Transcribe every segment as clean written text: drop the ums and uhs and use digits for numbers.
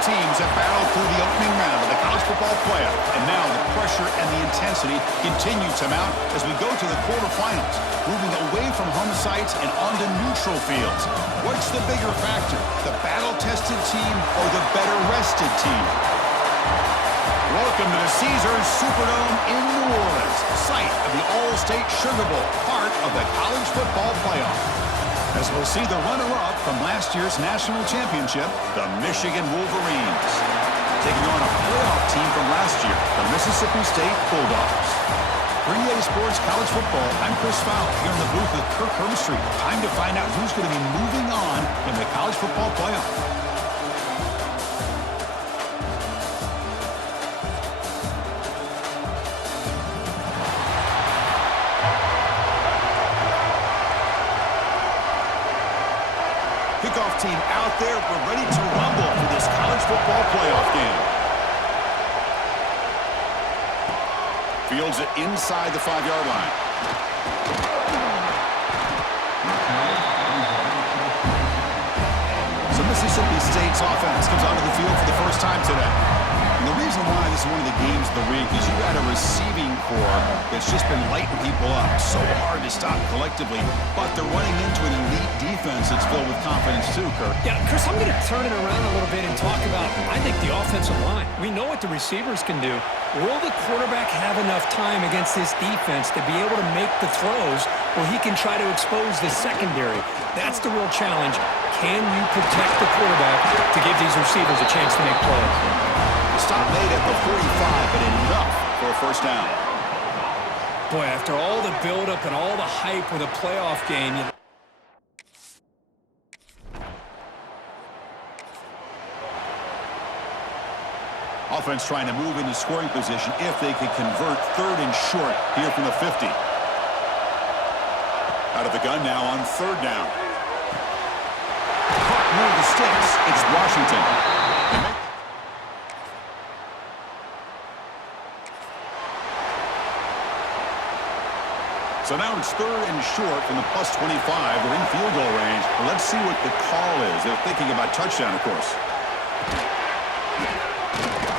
teams have battled through the opening round of the college football playoff, and now the pressure and the intensity continue to mount as we go to the quarterfinals, moving away from home sites and onto neutral fields. What's the bigger factor, the battle-tested team or the better-rested team? Welcome to the Caesars Superdome in New Orleans, site of the All-State Sugar Bowl, part of the college football playoff. As we'll see the runner-up from last year's national championship, the Michigan Wolverines, taking on a playoff team from last year, the Mississippi State Bulldogs. For EA Sports College Football, I'm Chris Fowler here in the booth with Kirk Hermstreet. Time to find out who's going to be moving on in the college football playoff. Kickoff team out there. We're ready to rumble for this college football playoff game. Fields it inside the 5-yard line. So Mississippi State's offense comes onto the field for the first time today. And the reason why this is one of the games of the week is you got a receiving core that's just been lighting people up. So hard to stop collectively, but they're running into an elite defense that's filled with confidence too, Kirk. Yeah, Chris, I'm going to turn it around a little bit and talk about, I think, the offensive line. We know what the receivers can do. Will the quarterback have enough time against this defense to be able to make the throws where he can try to expose the secondary? That's the real challenge. Can you protect the quarterback to give these receivers a chance to make plays? Stop made at the 45, but enough for a first down. Boy, after all the buildup and all the hype with a playoff game, Offense trying to move into scoring position if they could convert 3rd and short here from the 50. Out of the gun now on 3rd down. Caught near the sticks. It's Washington. So now it's 3rd and short from the +25. They're in field goal range. Well, let's see what the call is. They're thinking about touchdown, of course.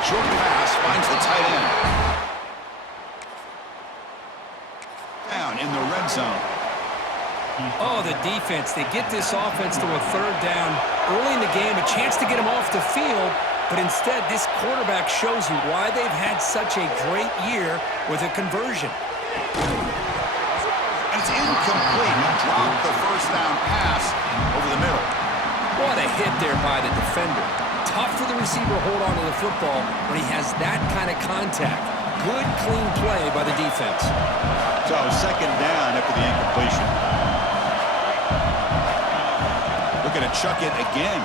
Short pass finds the tight end. Down in the red zone. Oh, the defense. They get this offense to a 3rd down early in the game, a chance to get them off the field, but instead this quarterback shows you why they've had such a great year with a conversion. It's incomplete. He dropped the first down pass over the middle. What a hit there by the defender. Tough for the receiver to hold on to the football when he has that kind of contact. Good, clean play by the defense. So 2nd down after the incompletion. Looking to chuck it again.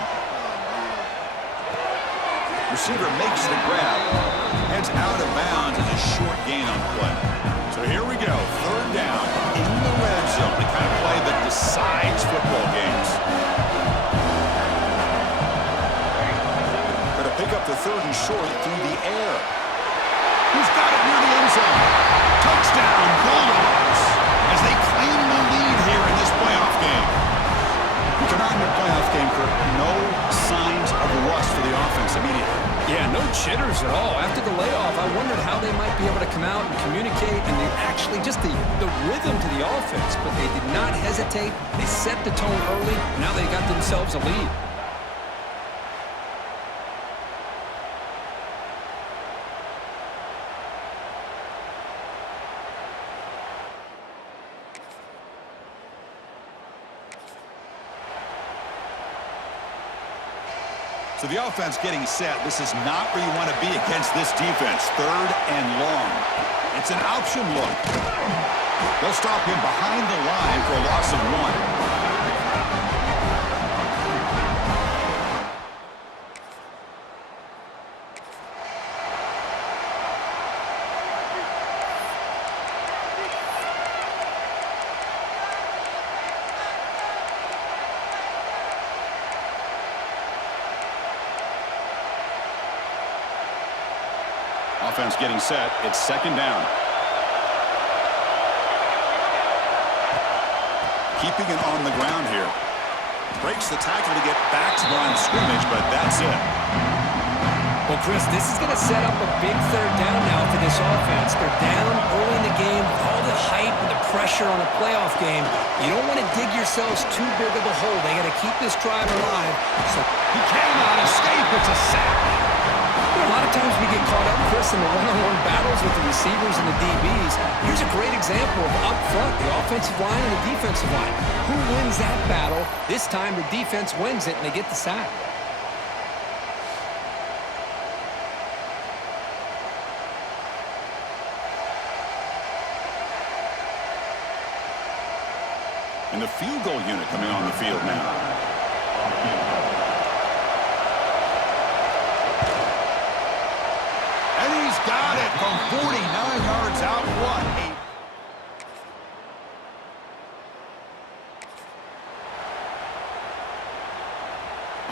Receiver makes the grab. Heads out of bounds and a short gain on play. So here we go. 3rd down in the red zone. The kind of play that decides football games. Going to pick up the 3rd and short through the air. Who's got it near the end zone? Touchdown, Bulldogs, as they claim the lead here in this playoff game. We come out in the playoff game, Kirk. No signs of rust for the offense immediately. Yeah, no jitters at all. After the layoff, I wondered how they might be able to come out and communicate and they actually just the rhythm to the offense, but they did not hesitate. They set the tone early. Now they got themselves a lead. So the offense getting set. This is not where you want to be against this defense. 3rd and long. It's an option look. They'll stop him behind the line for a loss of 1. Offense getting set. It's 2nd down. Keeping it on the ground here. Breaks the tackle to get back to the line of scrimmage, but that's it. Well, Chris, this is going to set up a big third down now for this offense. They're down early in the game with all the hype and the pressure on a playoff game. You don't want to dig yourselves too big of a hole. They got to keep this drive alive. So he cannot escape. It's a sack. You know, a lot of times we get caught up, Chris, in the one-on-one battles with the receivers and the DBs. Here's a great example of up front, the offensive line and the defensive line. Who wins that battle? This time the defense wins it, and they get the sack. And the field goal unit coming on the field now. And he's got it from 49 yards out. What a...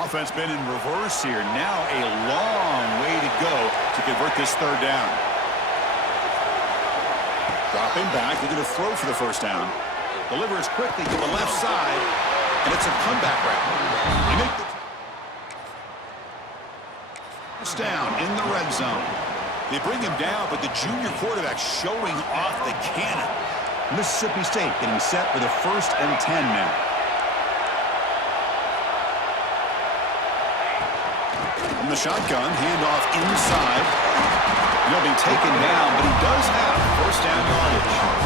Offense been in reverse here. Now a long way to go to convert this third down. Dropping back. They're going to throw for the first down. Delivers quickly to the left side, and it's a comeback route. They make the first down in the red zone. They bring him down, but the junior quarterback showing off the cannon. Mississippi State getting set for the 1st and 10 now. From the shotgun, handoff inside. He'll be taken down, but he does have first down yardage.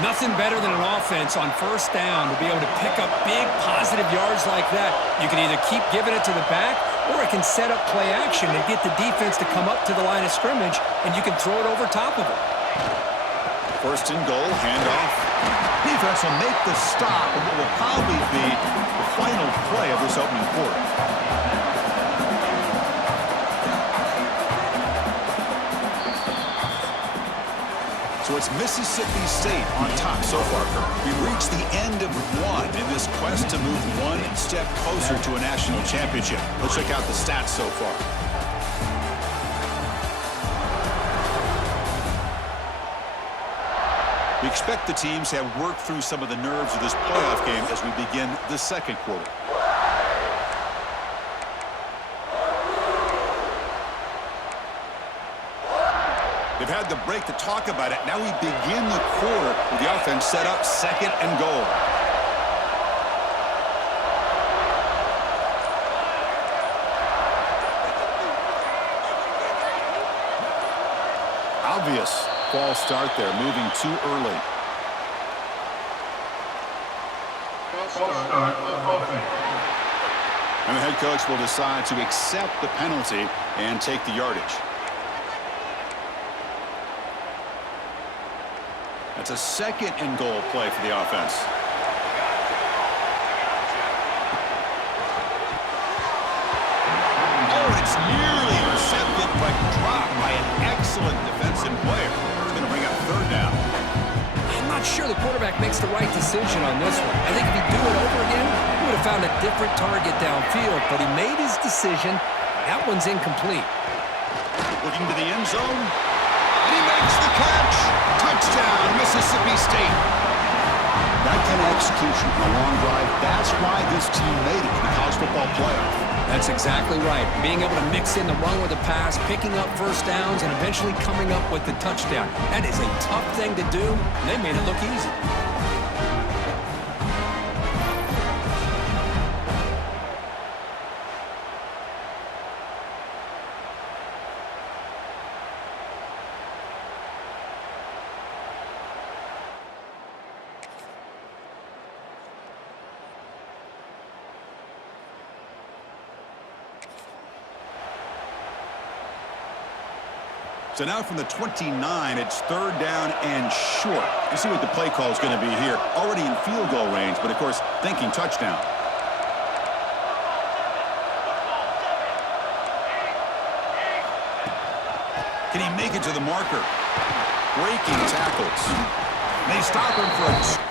Nothing better than an offense on first down to be able to pick up big positive yards like that. You can either keep giving it to the back, or it can set up play action and get the defense to come up to the line of scrimmage, and you can throw it over top of it. First and goal, handoff. Defense will make the stop of what will probably be the final play of this opening quarter. So it's Mississippi State on top so far. We've reached the end of one in this quest to move one step closer to a national championship. Let's check out the stats so far. We expect the teams to have worked through some of the nerves of this playoff game as we begin the second quarter. They've had the break to talk about it. Now we begin the quarter with the offense set up 2nd and goal. Obvious false start there, moving too early. And the head coach will decide to accept the penalty and take the yardage. That's a 2nd and goal play for the offense. Oh, it's nearly intercepted, but dropped by an excellent defensive player. It's going to bring up 3rd down. I'm not sure the quarterback makes the right decision on this one. I think if he'd do it over again, he would have found a different target downfield, but he made his decision. That one's incomplete. Looking to the end zone. And he makes the catch. Touchdown, Mississippi State. That kind of execution on a long drive, that's why this team made it to the college football playoff. That's exactly right. Being able to mix in the run with the pass, picking up first downs, and eventually coming up with the touchdown. That is a tough thing to do, and they made it look easy. So now from the 29, it's 3rd down and short. You see what the play call is going to be here. Already in field goal range, but of course, thinking touchdown. Can he make it to the marker? Breaking tackles. They stop him for a...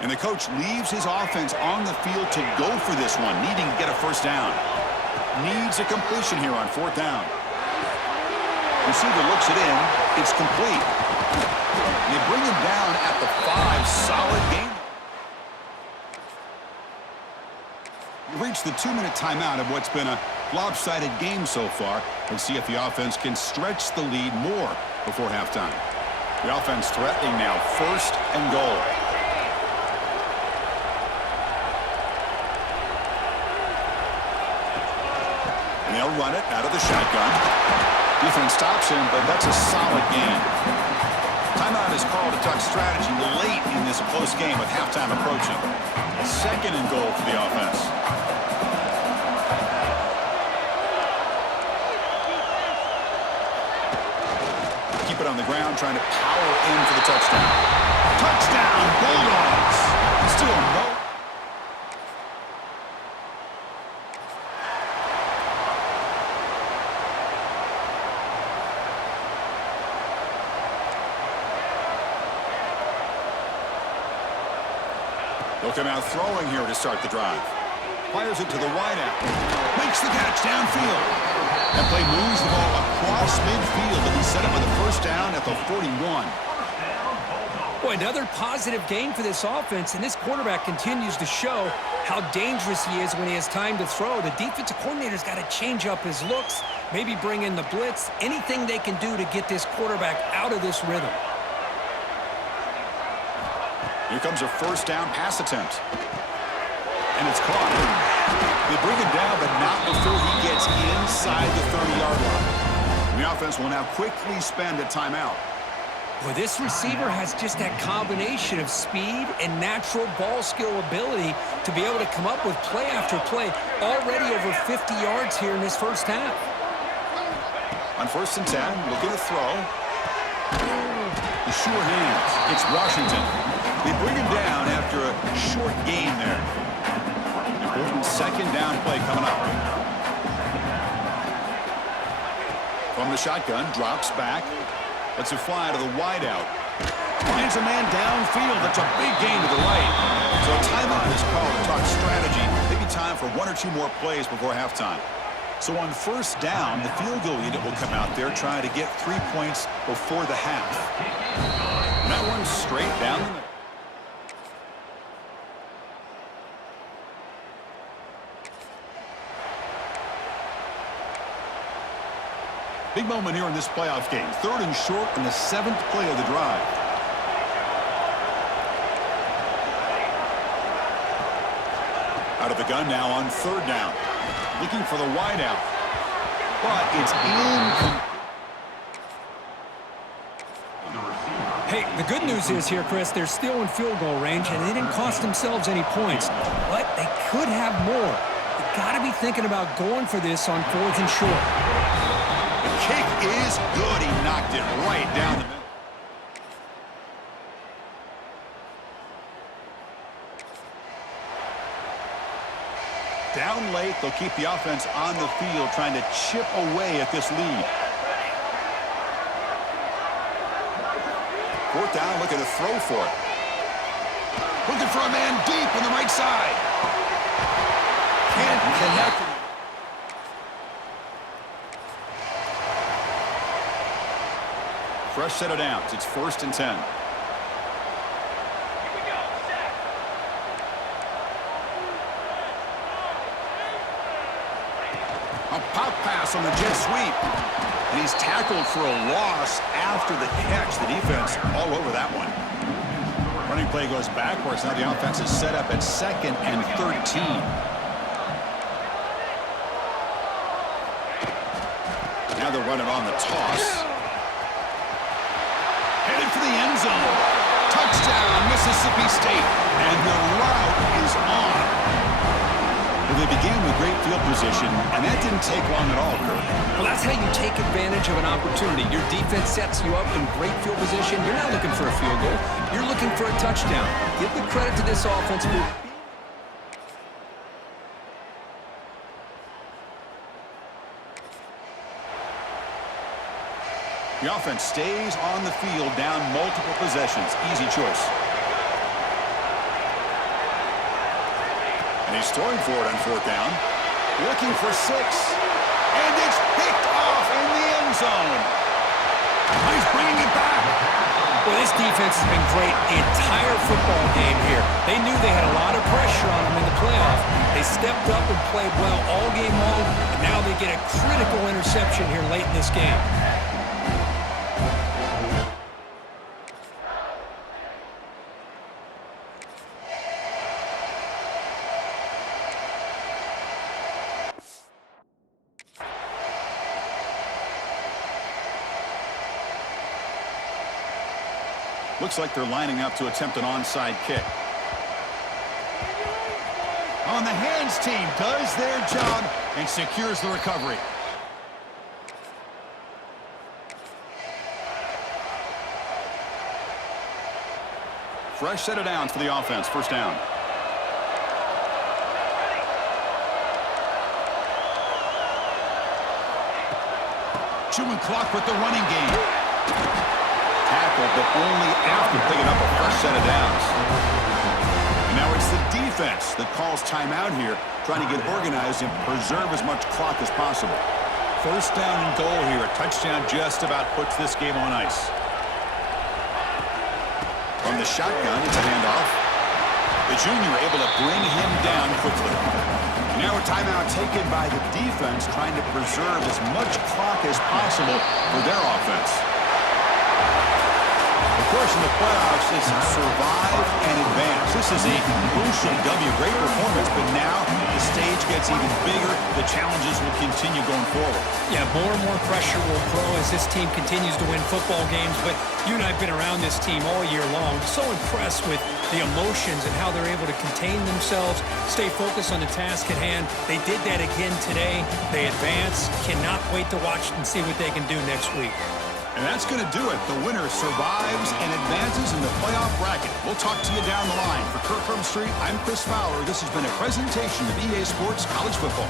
And the coach leaves his offense on the field to go for this one, needing to get a first down. Needs a completion here on 4th down. Receiver looks it in. It's complete. They bring him down at the 5. Solid game. We reached the 2-minute timeout of what's been a lopsided game so far. Let's see if the offense can stretch the lead more before halftime. The offense threatening now, 1st and goal. And they'll run it out of the shotgun. Defense stops him, but that's a solid gain. Timeout is called to talk strategy late in this close game with halftime approaching. 2nd and goal for the offense. Keep it on the ground, trying to power in for the touchdown. Touchdown, Bulldogs! Still no. They'll come out throwing here to start the drive. Fires it to the wideout. Makes the catch downfield. That play moves the ball across midfield, and he set up with a 1st down at the 41. Boy, another positive gain for this offense, and this quarterback continues to show how dangerous he is when he has time to throw. The defensive coordinator's got to change up his looks, maybe bring in the blitz, anything they can do to get this quarterback out of this rhythm. Here comes a 1st down pass attempt. And it's caught. They bring him down, but not before he gets inside the 30-yard line. The offense will now quickly spend a timeout. Well, this receiver has just that combination of speed and natural ball skill ability to be able to come up with play after play. Already over 50 yards here in this 1st half. On 1st and 10, looking to throw. The sure hands. It's Washington. They bring him down after a short gain there. Important 2nd down play coming up. From the shotgun, drops back. Lets it fly to the wideout. Finds a man downfield. That's a big gain to the right. So a timeout is called to talk strategy. Maybe time for 1 or 2 more plays before halftime. So on 1st down, the field goal unit will come out there trying to get 3 points before the half. And that one's straight down the middle. Big moment here in this playoff game. 3rd and short in the 7th play of the drive. Out of the gun now on 3rd down. Looking for the wideout. But it's incomplete. Hey, the good news is here, Chris, they're still in field goal range, and they didn't cost themselves any points. But they could have more. They've got to be thinking about going for this on 4th and short. Kick is good. He knocked it right down the middle. Down late, they'll keep the offense on the field trying to chip away at this lead. 4th down, looking to throw for it. Looking for a man deep on the right side. Can't connect. Fresh set of downs. It's 1st and 10. A pop pass on the jet sweep. And he's tackled for a loss after the catch. The defense all over that one. Running play goes backwards. Now the offense is set up at 2nd and 13. Now they're running on the toss. Headed for the end zone. Touchdown, Mississippi State. And the route is on. Well, they began with great field position, and that didn't take long at all, Kurt. Well, that's how you take advantage of an opportunity. Your defense sets you up in great field position. You're not looking for a field goal. You're looking for a touchdown. Give the credit to this offense. The offense stays on the field down multiple possessions. Easy choice. And he's throwing for it on 4th down. Looking for 6. And it's picked off in the end zone. Oh, he's bringing it back. Well, this defense has been great the entire football game here. They knew they had a lot of pressure on them in the playoff. They stepped up and played well all game long, and now they get a critical interception here late in this game. Looks like they're lining up to attempt an onside kick. On the hands team does their job and secures the recovery. Fresh set of downs for the offense. First down. Chewing clock with the running game. Tackle, but only after picking up a fresh set of downs. And now it's the defense that calls timeout here, trying to get organized and preserve as much clock as possible. First down and goal here. A touchdown just about puts this game on ice. From the shotgun, it's a handoff. The junior able to bring him down quickly. And now a timeout taken by the defense, trying to preserve as much clock as possible for their offense. Of course, in the playoffs, it's survive and advance. This is a crucial W. Great performance, but now the stage gets even bigger. The challenges will continue going forward. Yeah, more and more pressure will grow as this team continues to win football games, but you and I have been around this team all year long. So impressed with the emotions and how they're able to contain themselves, stay focused on the task at hand. They did that again today. They advance. Cannot wait to watch and see what they can do next week. And that's going to do it. The winner survives and advances in the playoff bracket. We'll talk to you down the line. For Kirk Street, I'm Chris Fowler. This has been a presentation of EA Sports College Football.